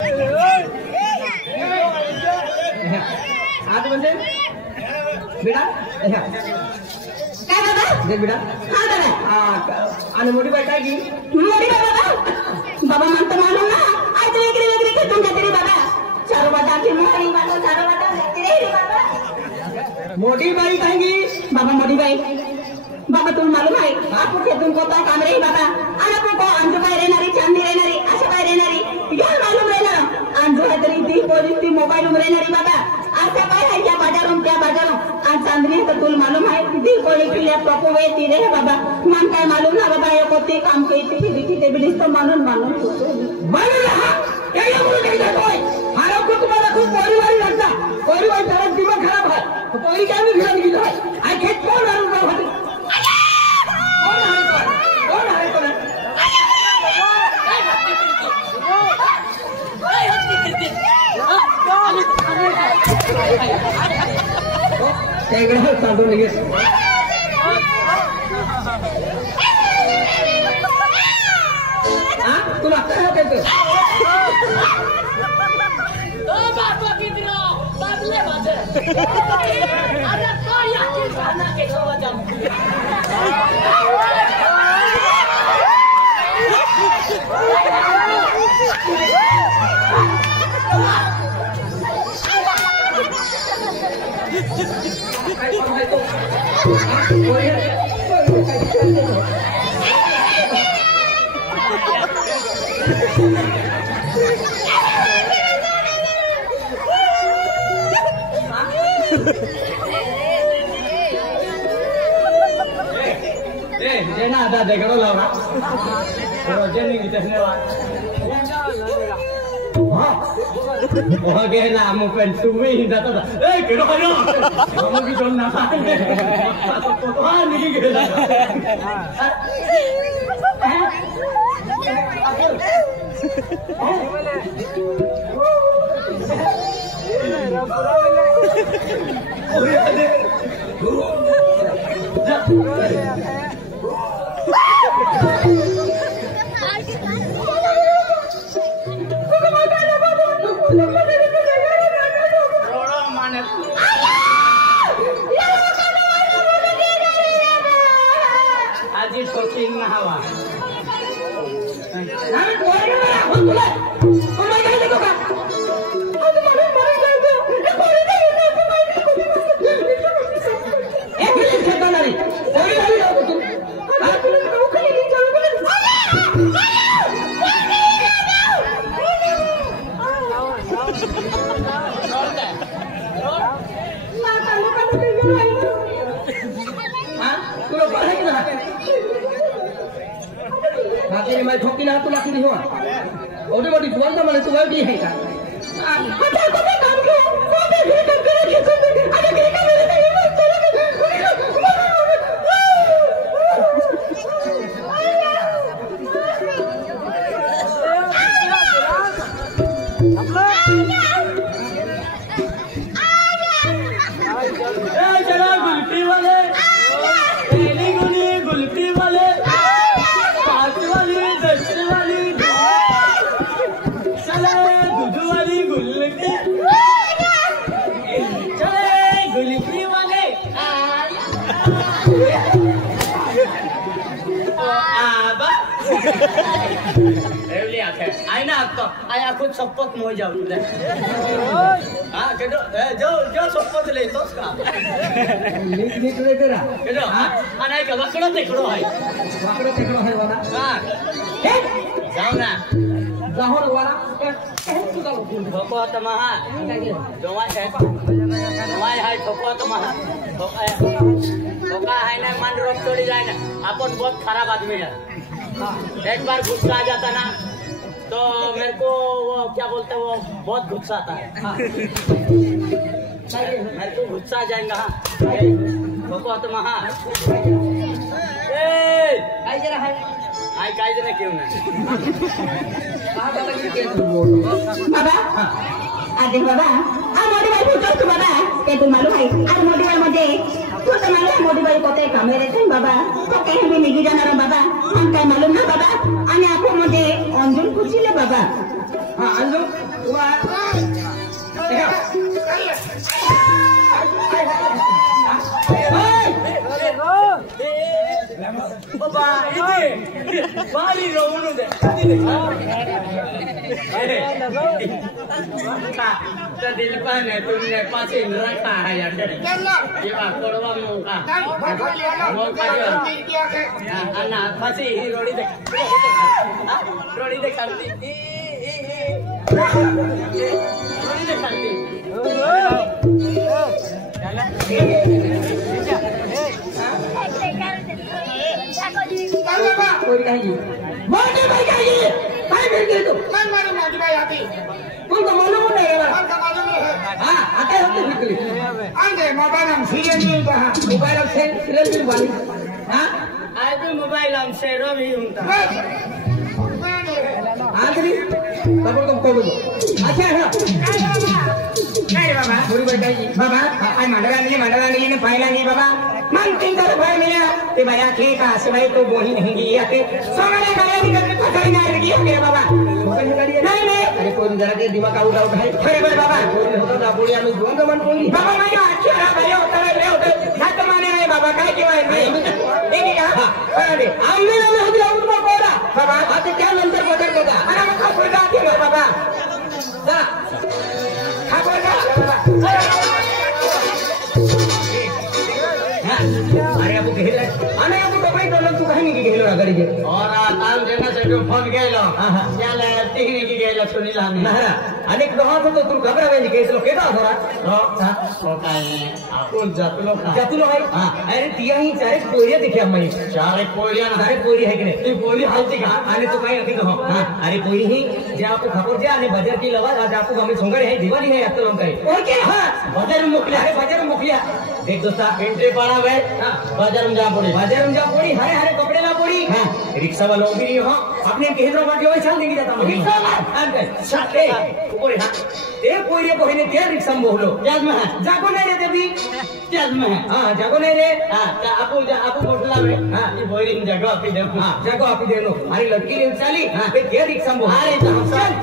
आज म्हणजे बेटा काय दादा दे बेटा हा दादा आणि मोठी बाई काय की मोठी बाई बाबा म्हणतो मानू ना आज वेगळी वेगळी खेळून जाते रे बाबा चारो बाटा की मोठी बाबा चारो बाटा रे बाबा मोठी बाई काय की बाबा मोठी बाई बाबा तुम मालूम है आपको खेतून कोता काम रे बाबा आणि आपण को अंजू बाई रहणारी चांदी रहणारी अशा बाई रहणारी क्या मालूम रहणार अंजू है तरी ती पोलीस ती मोबाईल उम रहणारी बाबा आता काय है क्या बाजारों क्या बाजारों आज चांदनी तो तुल मालूम है दी कोली की लैपटॉप वे ती रे बाबा मन काय मालूम ना बाबा ये कोते काम के ती दिखी बिलिस तो मालूम मालूम रहा क्या ये बोल के कोई मारो को तुम्हारा खूब परिवार लगता परिवार सारा दिमाग खराब है तो कोई क्या भी खराब की है आई खेत कौन मारू ना चालू लगेच तुला काय होतं बाबा किती बाबले माझे अरे तो याकी जाना के सोचा ना ada dekaro laura pero jenny ditesne wa wah ke na mo pen sumi hinda ta ke ro yo mo ki don na ha ni ke la आजी शौकीन ना हवा Ini mai thoki na tu laki diho. Ode bodi buang ta mane tu bai di hai ka. Apa ko be kam ke? Ko be ghir kam kare ke ko be. Ada ghir kam mere nahi bas chalo ke. चला गुल्फी वाले तेरी गुली गुल्फी वाले आईना आपको आया खुद शपथ मोह जाओ हाँ केडो जो जो शपथ ले तो उसका नीक ले तेरा केडो हाँ अनाई का वकड़ो देखड़ो है वाला हाँ जाओ ना जाओ ना वाला ठोको तमहा जोवाई है ठोको तमहा ठोका है ना मन रोक चोरी जाए ना अपन बहुत खराब आदमी है एक बार गुस्सा आ जाता ना तो मेरे को वो क्या बोलते हैं वो बहुत गुस्सा आता है मेरे को गुस्सा आ जाएगा हाँ ठोको तमहा आई जरा है आई काय जरा क्यों ना बाबा आदि बाबा आ मोटी बाई पूछो तू बाबा ते तू मालूम है आज मोटी बाई मुझे तू तो मालूम मोटी बाई कोते कामे रहते बाबा तो कहीं भी नहीं जाना बाबा हम काय मालूम ना बाबा आणि आपण मध्ये अंजुन खुशीले बाबा हां अंजुन दिलपन है तुमने पासी रखा है यार ये बात कोड़वा मुका अन्ना पासी रोड़ी दे रोड़ी दे करती रोड़ी दे करती कोई कहेगी मोटी भाई कहेगी भाई मिल गई तो कौन मालूम मोटी भाई आती तुमको मालूम नहीं है कौन का मालूम नहीं है हाँ आते हम तो निकली आंधे मोबाइल हम सीरियल नहीं कहा मोबाइल से सीरियल भी वाली हाँ आज भी मोबाइल हम से रो भी होता आंधरी कब तुम को बोलो अच्छा है नहीं बाबा मोटी भाई कहेगी बाबा आज मंडला नहीं ने फाइला नहीं बाबा मन तीन भाई मिला ते भैया ठीक है सिवाय तो बोही नहीं गई आके सोने गाड़ी निकल के पकड़ नहीं लगी है बाबा नहीं नहीं अरे कोई जरा के दिमाग आउट आउट है अरे बड़े बाबा कोई होता ना बोली हमें जोन का मन बोली बाबा मैं अच्छा रहा भाई होता है ना तो माने नहीं बाबा काय की भाई नहीं नहीं कहा अरे हमने ना हदी आउट में कोरा बाबा आते क्या नंतर पकड़ देगा अरे मैं खबर जाती है बाबा जा खबर जा अरे अब घेर आने अब तो भाई तो तू कहीं नहीं घेर गाड़ी के और ताल देना से तुम फोन गेलो क्या ले टिकनी की गेलो सुनी लानी नहरा अनेक दोहा तो तू घबरा वेंदी केस लो केदा होरा हां तो काय आपण जातलो का जातुलो है हां अरे तिया ही चारे पोरिया दिखे अम्मा चारे पोरिया ना चारे पोरी है कि नहीं ती पोरी हालती का आने तो कहीं अभी तो हां अरे पोरी ही जे आपको खबर जे आने बाजार की लवा आज आपको हमें सोंगर है दिवाली है अब तो हम कहे और क्या हां बाजार में मोकलिया है बाजार में मोकलिया देख दोस्ता एंट्री पड़ा गए बाजार में जा पड़ी बाजार में जा पड़ी हरे हरे कपड़े ला पड़ी हां रिक्शा वाला भी नहीं हां अपने केंद्र में जो छाल देंगे जाता रिक्शा वाला छाते ऊपर हां ते पोरी को ने क्या रिक्शा में बोलो याद में है जागो नहीं रे देवी याद में है हां जागो नहीं रे हां आपू बोतला में हां ये बोरी जगह पे देखो हां जागो आप दे लो हमारी लड़की ने चाली हां पे क्या रिक्शा में अरे चल